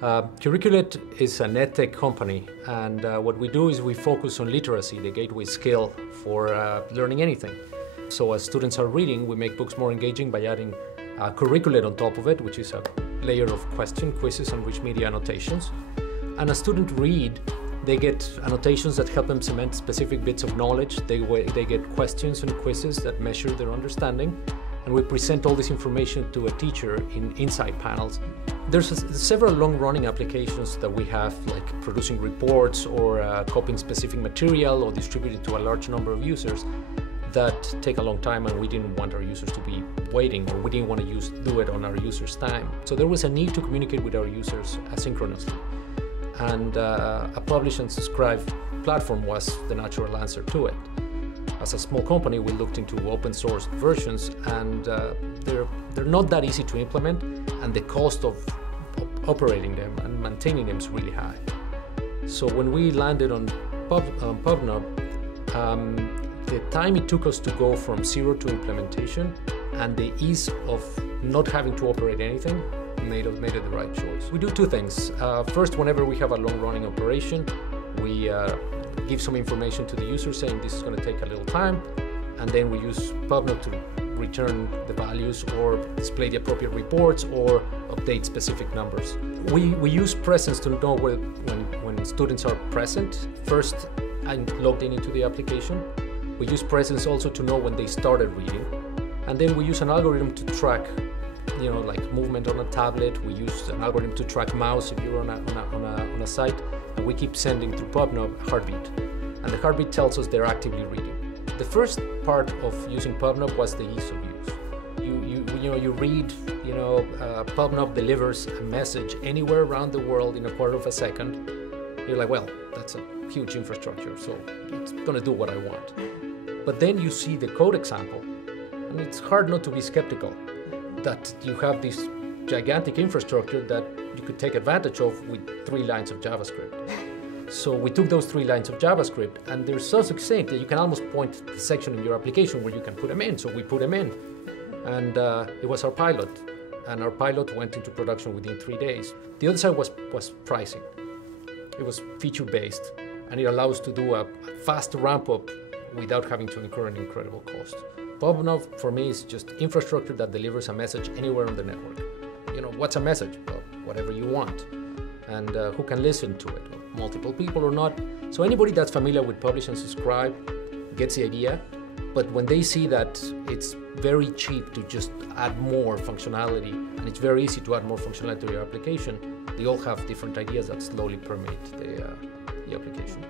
Curriculet is an edtech company, and what we do is we focus on literacy, the gateway skill for learning anything. So as students are reading, we make books more engaging by adding Curriculet on top of it, which is a layer of question, quizzes, and rich media annotations. And as students read, they get annotations that help them cement specific bits of knowledge. They get questions and quizzes that measure their understanding. And we present all this information to a teacher in insight panels. There's several long-running applications that we have, like producing reports or copying specific material or distributing to a large number of users that take a long time, and we didn't want our users to be waiting, or we didn't want to do it on our users' time. So there was a need to communicate with our users asynchronously. And a publish and subscribe platform was the natural answer to it. As a small company, we looked into open source versions, and they're not that easy to implement, and the cost of operating them and maintaining them is really high. So when we landed on PubNub, the time it took us to go from zero to implementation and the ease of not having to operate anything made it the right choice. We do two things. First, whenever we have a long-running operation, we give some information to the user saying this is going to take a little time, and then we use PubNub to return the values or display the appropriate reports or update specific numbers. We use presence to know when students are present. First, I'm logged into the application. We use presence also to know when they started reading, and then we use an algorithm to track, like movement on a tablet. We use an algorithm to track mouse if you're on a site, and we keep sending through PubNub a heartbeat, and the heartbeat tells us they're actively reading. The first part of using PubNub was the ease of use. You read, PubNub delivers a message anywhere around the world in a quarter of a second. You're like, well, that's a huge infrastructure, so it's gonna do what I want. But then you see the code example, and it's hard not to be skeptical that you have this gigantic infrastructure that you could take advantage of with 3 lines of JavaScript. So we took those 3 lines of JavaScript, and they're so succinct that you can almost point to the section in your application where you can put them in. So we put them in, and it was our pilot. And our pilot went into production within 3 days. The other side was pricing. It was feature-based, and it allows to do a fast ramp-up without having to incur an incredible cost. PubNub, for me, is just infrastructure that delivers a message anywhere on the network. What's a message? Well, whatever you want. And who can listen to it? Multiple people or not. So anybody that's familiar with publish and subscribe gets the idea. But when they see that it's very cheap to just add more functionality, and it's very easy to add more functionality to your application, they all have different ideas that slowly permeate the application.